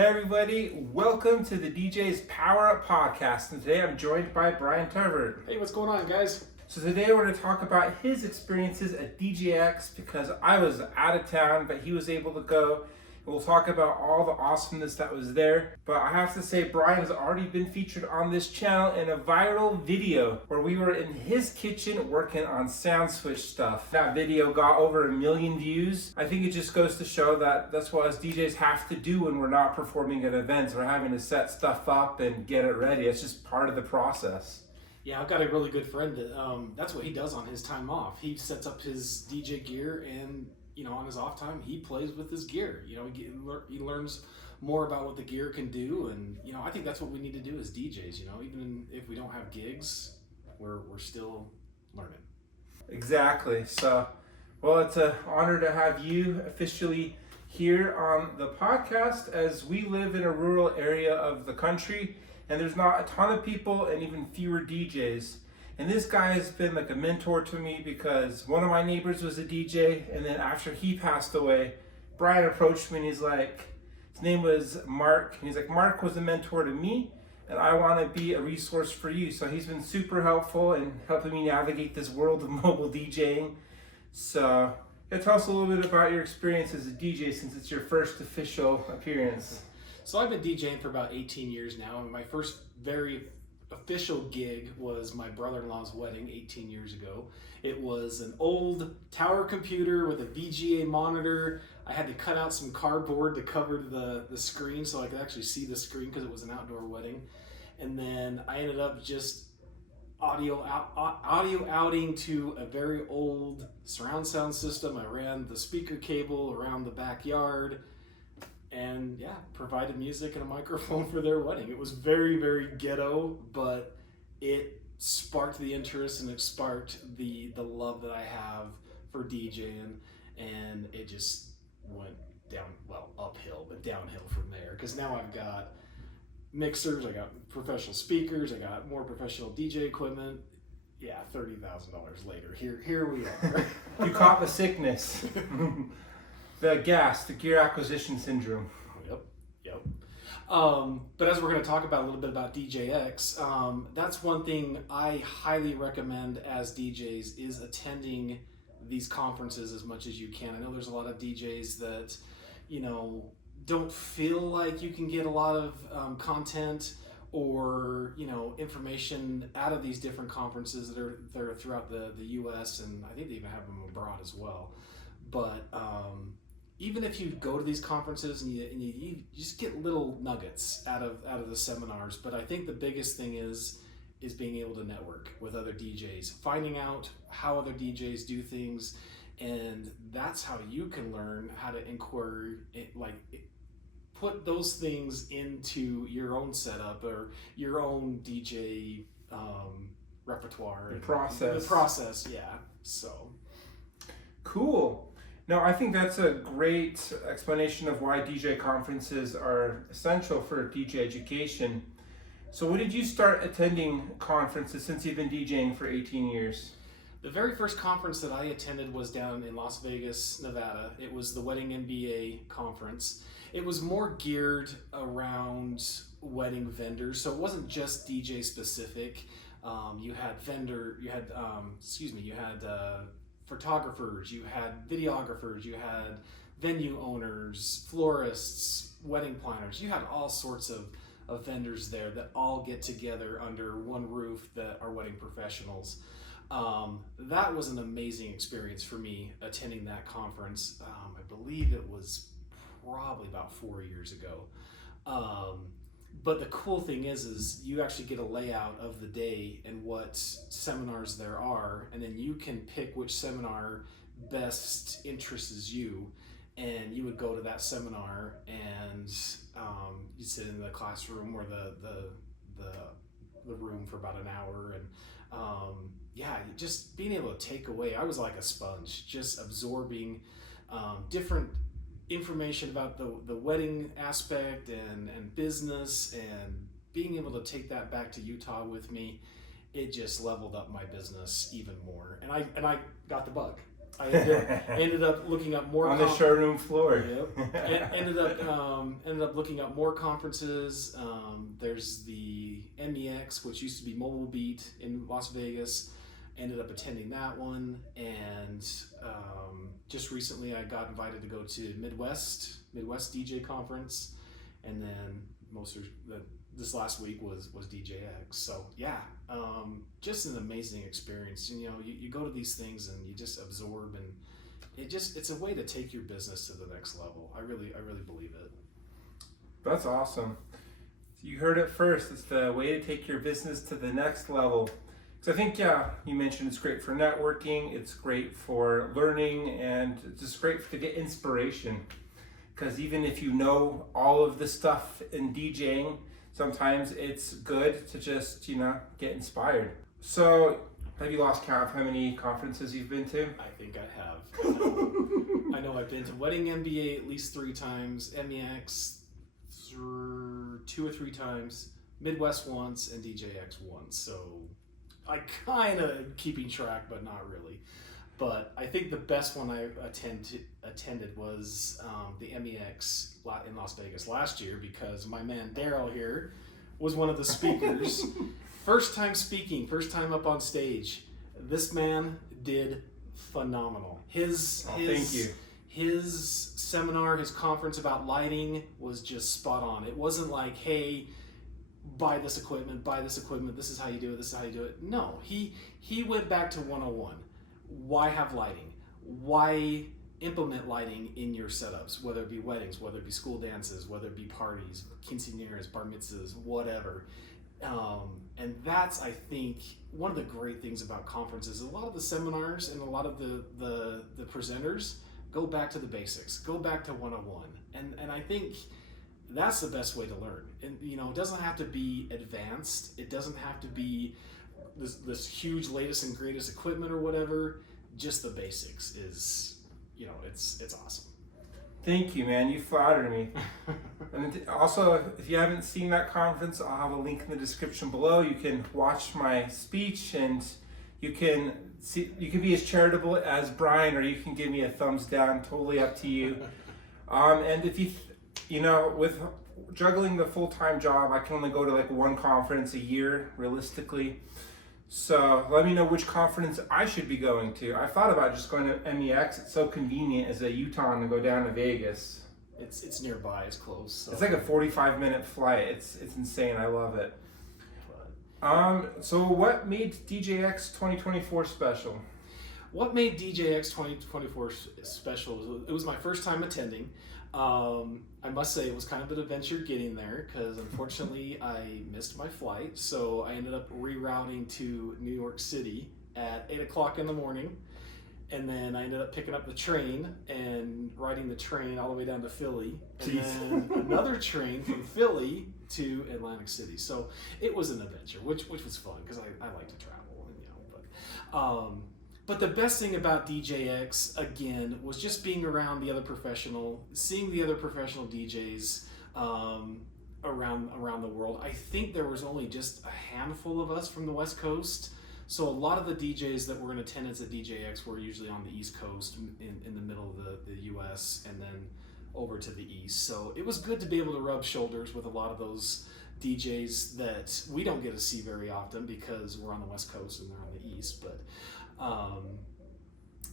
Hey everybody, welcome to the DJs Powerup Podcast, and today I'm joined by Brian Tervort. Hey, what's going on, guys? So today we're going to talk about his experiences at DJX because I was out of town, but he was able to go. We'll talk about all the awesomeness that was there. But I have to say, Brian has already been featured on this channel in a viral video where we were in his kitchen working on sound switch stuff. That video got over 1 million views. I think it just goes to show that that's what us DJs have to do when we're not performing at events. We're having to set stuff up and get it ready. It's just part of the process. Yeah, I've got a really good friend that that's what he does on his time off. He sets up his DJ gear and on his off time, he plays with his gear. He learns more about what the gear can do, and I think that's what we need to do as DJs. Even if we don't have gigs, we're still learning. Exactly. So, well, it's an honor to have you officially here on the podcast, as we live in a rural area of the country, and there's not a ton of people and even fewer DJs. And this guy has been like a mentor to me because one of my neighbors was a DJ, and then after he passed away, Brian approached me and he's like, his name was Mark, and he's like, Mark was a mentor to me and I want to be a resource for you. So he's been super helpful in helping me navigate this world of mobile DJing. So tell us a little bit about your experience as a DJ since it's your first official appearance. So I've been DJing for about 18 years now, and my first very official gig was my brother-in-law's wedding 18 years ago. It was an old tower computer with a VGA monitor. I had to cut out some cardboard to cover the screen so I could actually see the screen because it was an outdoor wedding. And then I ended up just audio outing to a very old surround sound system. I ran the speaker cable around the backyard and provided music and a microphone for their wedding. It was very, very ghetto, but it sparked the interest and it sparked the love that I have for DJing, and it just went uphill, but downhill from there. Because now I've got mixers, I got professional speakers, I got more professional DJ equipment. Yeah, $30,000 later, here we are. You caught the sickness. The gear acquisition syndrome. Yep. But as we're going to talk about a little bit about DJX, that's one thing I highly recommend as DJs is attending these conferences as much as you can. I know there's a lot of DJs that, don't feel like you can get a lot of content or information out of these different conferences that are throughout the U.S. and I think they even have them abroad as well. But even if you go to these conferences and you just get little nuggets out of the seminars, but I think the biggest thing is being able to network with other DJs, finding out how other DJs do things, and that's how you can learn how to put those things into your own setup or your own DJ repertoire. The process, yeah. So cool. No, I think that's a great explanation of why DJ conferences are essential for DJ education. So when did you start attending conferences since you've been DJing for 18 years? The very first conference that I attended was down in Las Vegas, Nevada. It was the Wedding MBA conference. It was more geared around wedding vendors, so it wasn't just DJ specific. You had photographers, you had videographers, you had venue owners, florists, wedding planners. You had all sorts of vendors there that all get together under one roof that are wedding professionals. That was an amazing experience for me attending that conference. I believe it was probably about 4 years ago. But the cool thing is you actually get a layout of the day and what seminars there are, and then you can pick which seminar best interests you, and you would go to that seminar and you sit in the classroom or the room for about an hour, and just being able to take away. I was like a sponge, just absorbing different information about the wedding aspect and business, and being able to take that back to Utah with me, it just leveled up my business even more. And I got the bug. I ended up looking up more on the showroom floor. Yep. ended up looking up more conferences. There's the MEX, which used to be Mobile Beat in Las Vegas. Ended up attending that one, and just recently I got invited to go to Midwest DJ conference, and then this last week was DJX. So yeah, just an amazing experience. You know, you go to these things and you just absorb, and it's a way to take your business to the next level. I really believe it. That's awesome. You heard it first. It's the way to take your business to the next level. So I think, you mentioned it's great for networking, it's great for learning, and it's just great to get inspiration. Because even if you know all of the stuff in DJing, sometimes it's good to just, get inspired. So, have you lost count of how many conferences you've been to? I think I have. I know I've been to Wedding MBA at least 3 times, MEX 2 or 3 times, Midwest once, and DJX once. So I kind of keeping track, but not really. But I think the best one I attended was the MEX in Las Vegas last year, because my man Daryl here was one of the speakers. First time speaking, first time up on stage. This man did phenomenal. Thank you. His seminar, his conference about lighting was just spot on. It wasn't like, hey, buy this equipment, this is how you do it, No, he went back to 101. Why have lighting? Why implement lighting in your setups, whether it be weddings, whether it be school dances, whether it be parties, quinceañeras, bar mitzvahs, whatever. And that's, I think, one of the great things about conferences. A lot of the seminars and a lot of the presenters go back to the basics, go back to 101. And I think that's the best way to learn. And it doesn't have to be advanced. It doesn't have to be this huge latest and greatest equipment or whatever. Just the basics is, it's awesome. Thank you, man. You flatter me. And also, if you haven't seen that conference, I'll have a link in the description below. You can watch my speech, and you can be as charitable as Brian, or you can give me a thumbs down. Totally up to you. And if with juggling the full-time job, I can only go to like one conference a year, realistically. So let me know which conference I should be going to. I thought about just going to MEX. It's so convenient as a Utah to go down to Vegas. It's nearby. It's close. So. It's like a 45-minute flight. It's insane. I love it. So what made DJX 2024 special? What made DJX 2024 special? It was my first time attending. I must say it was kind of an adventure getting there, because unfortunately I missed my flight, so I ended up rerouting to New York City at 8 o'clock in the morning, and then I ended up picking up the train and riding the train all the way down to Philly, and then another train from Philly to Atlantic City. So it was an adventure, which was fun, because I like to travel, But the best thing about DJX, again, was just being around the other seeing the other professional DJs around the world. I think there was only just a handful of us from the West Coast. So a lot of the DJs that were in attendance at DJX were usually on the East Coast, in the middle of the US, and then over to the East. So it was good to be able to rub shoulders with a lot of those DJs that we don't get to see very often, because we're on the West Coast and they're on the East. But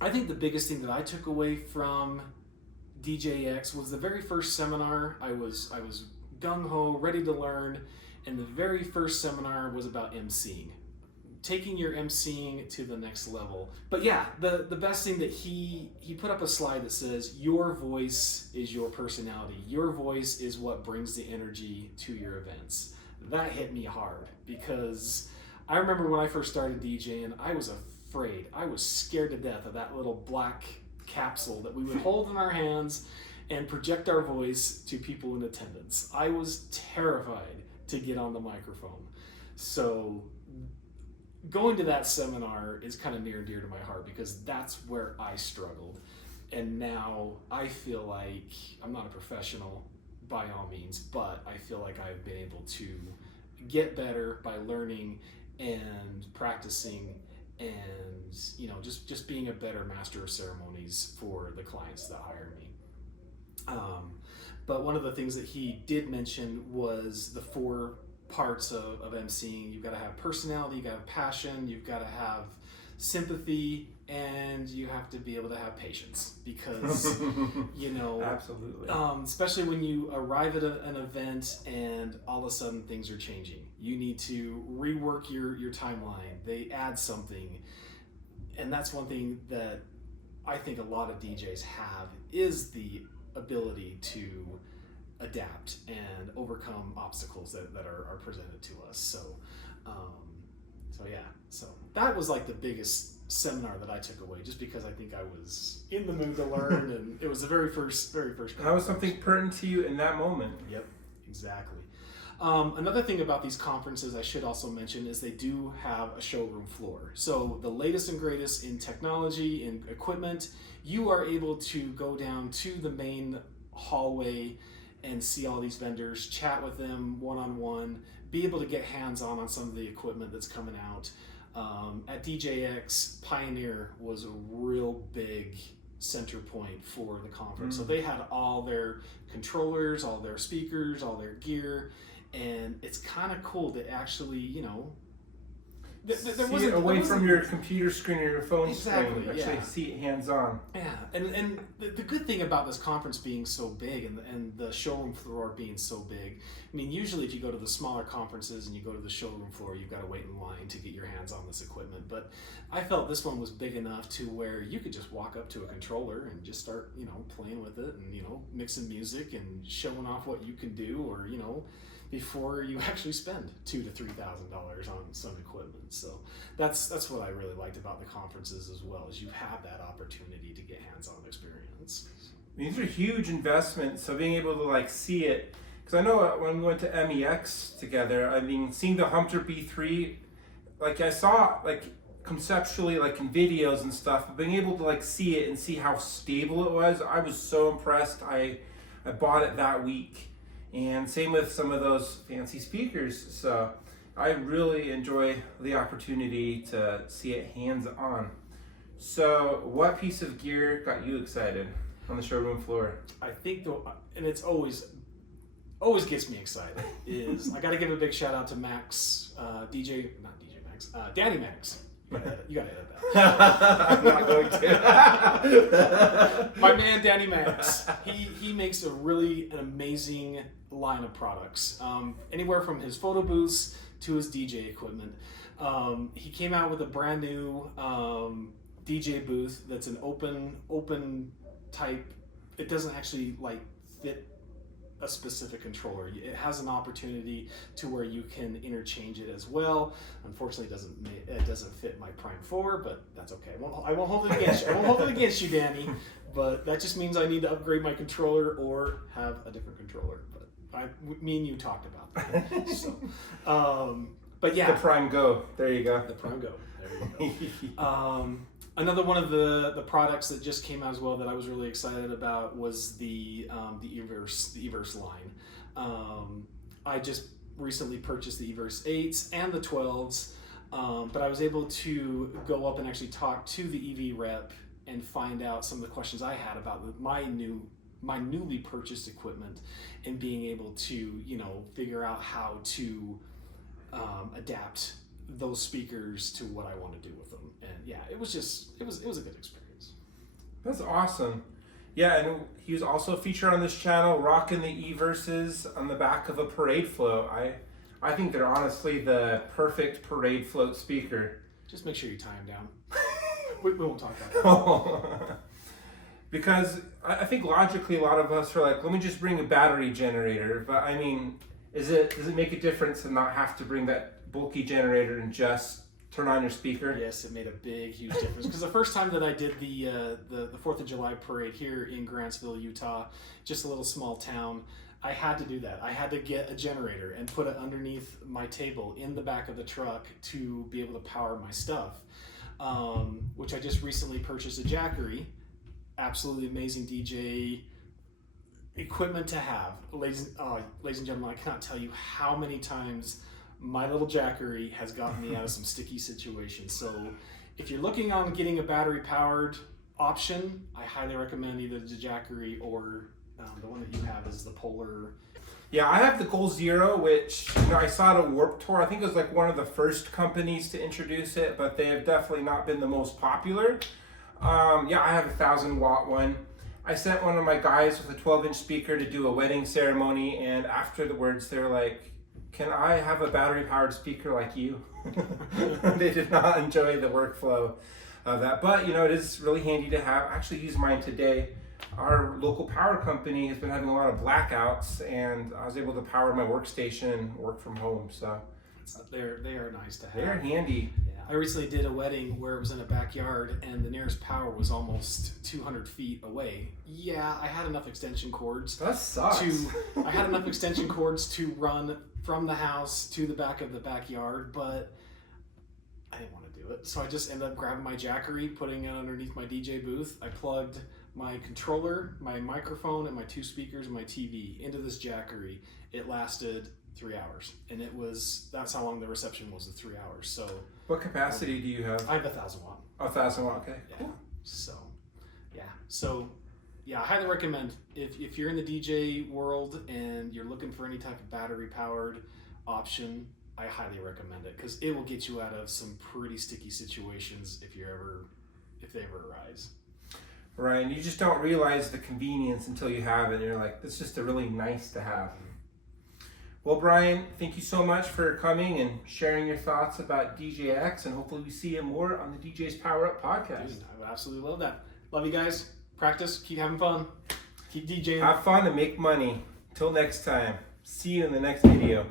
I think the biggest thing that I took away from DJX was the very first seminar. I was gung-ho, ready to learn, and the very first seminar was about emceeing, taking your emceeing to the next level. But yeah, the best thing that he put up a slide that says, your voice is your personality. Your voice is what brings the energy to your events. That hit me hard, because I remember when I first started DJing, I was afraid. I was scared to death of that little black capsule that we would hold in our hands and project our voice to people in attendance. I was terrified to get on the microphone. So going to that seminar is kind of near and dear to my heart, because that's where I struggled. And now I feel like I'm not a professional by all means, but I feel like I've been able to get better by learning and practicing and just being a better master of ceremonies for the clients that hire me. But one of the things that he did mention was the 4 parts of emceeing. You've got to have personality, you've got to have passion, you've got to have sympathy, and you have to be able to have patience, because Absolutely. Especially when you arrive at an event and all of a sudden things are changing. You need to rework your timeline. They add something, and that's one thing that I think a lot of DJs have, is the ability to adapt and overcome obstacles that are presented to us. So that was like the biggest seminar that I took away, just because I think I was in the mood to learn, and it was the very first That was something pertinent to you in that moment. Yep, exactly. Another thing about these conferences I should also mention is they do have a showroom floor. So the latest and greatest in technology and equipment, you are able to go down to the main hallway and see all these vendors, chat with them one-on-one, be able to get hands-on some of the equipment that's coming out. At DJX, Pioneer was a real big center point for the conference. So they had all their controllers, all their speakers, all their gear, and it's kind of cool to actually, see it away from your computer screen or your phone screen. Exactly, Actually see it hands-on. Yeah, and the good thing about this conference being so big and the showroom floor being so big, I mean, usually if you go to the smaller conferences and you go to the showroom floor, you've got to wait in line to get your hands on this equipment. But I felt this one was big enough to where you could just walk up to a controller and just start, playing with it and, mixing music and showing off what you can do, or, before you actually spend $2,000 to $3,000 on some equipment. So that's what I really liked about the conferences as well, is you have that opportunity to get hands-on experience. These are huge investments, so being able to see it, because I know when we went to MEX together, I mean, seeing the Hunter B3, I saw conceptually in videos and stuff, but being able to see it and see how stable it was, I was so impressed. I bought it that week. And same with some of those fancy speakers. So I really enjoy the opportunity to see it hands-on. So what piece of gear got you excited on the showroom floor? I think, and it's always gets me excited, is I got to give a big shout out to Max, Danny Max. You gotta edit that. I'm not going to. My man Danny Max. He makes an amazing line of products. Anywhere from his photo booths to his DJ equipment. He came out with a brand new DJ booth that's an open type. It doesn't actually fit a specific controller. It has an opportunity to where you can interchange it as well. Unfortunately, it doesn't fit my Prime 4, but that's okay. I won't hold it against you. I won't hold it against you, Danny. But that just means I need to upgrade my controller or have a different controller. But me and you talked about that. So, but yeah, the Prime Go. There you go. The Prime Go. There you go. Another one of the products that just came out as well that I was really excited about was the Everse line. I just recently purchased the Everse 8s and the 12s, but I was able to go up and actually talk to the EV rep and find out some of the questions I had about my newly purchased equipment, and being able to figure out how to adapt those speakers to what I want to do with them. And yeah, it was a good experience. That's awesome. Yeah, and he was also featured on this channel rocking the Everses on the back of a parade float. I think they're honestly the perfect parade float speaker. Just make sure you tie them down. we won't talk about that. Because I think logically a lot of us are let me just bring a battery generator. But I mean, does it make a difference to not have to bring that bulky generator and just turn on your speaker? Yes, it made a huge difference. Because the first time that I did the 4th of July parade here in Grantsville, Utah, just a little small town, I had to do that. I had to get a generator and put it underneath my table in the back of the truck to be able to power my stuff, which I just recently purchased a Jackery. Absolutely amazing DJ equipment to have. Ladies and gentlemen, I cannot tell you how many times my little Jackery has gotten me out of some sticky situations. So if you're looking on getting a battery powered option, I highly recommend either the Jackery or the one that you have is the Polar. Yeah, I have the Goal Zero, which I saw at a Warped Tour. I think it was like one of the first companies to introduce it, but they have definitely not been the most popular. Yeah, I have a 1,000-watt one. I sent one of my guys with a 12-inch speaker to do a wedding ceremony, and afterwards they're like, "Can I have a battery-powered speaker like you?" They did not enjoy the workflow of that, but it is really handy to have. I actually used mine today. Our local power company has been having a lot of blackouts, and I was able to power my workstation and work from home. So they are nice to have. They're handy. Yeah. I recently did a wedding where it was in a backyard, and the nearest power was almost 200 feet away. Yeah, I had enough extension cords. That sucks. I had enough extension cords to run from the house to the back of the backyard, but I didn't want to do it. So I just ended up grabbing my Jackery, putting it underneath my DJ booth. I plugged my controller, my microphone, and my 2 speakers and my TV into this Jackery. It lasted 3 hours, and that's how long the reception was, the 3 hours. So what capacity do you have? I have a 1,000-watt. 1,000-watt, okay. Yeah. Cool. So I highly recommend if you're in the DJ world and you're looking for any type of battery powered option, I highly recommend it because it will get you out of some pretty sticky situations if they ever arise. Right, and you just don't realize the convenience until you have it. And you're like, this is just a really nice to have. Well, Brian, thank you so much for coming and sharing your thoughts about DJX, and hopefully we see you more on the DJs Powerup Podcast. Dude, I absolutely love that. Love you guys. Practice. Keep having fun. Keep DJing. Have fun and make money. Till next time. See you in the next video.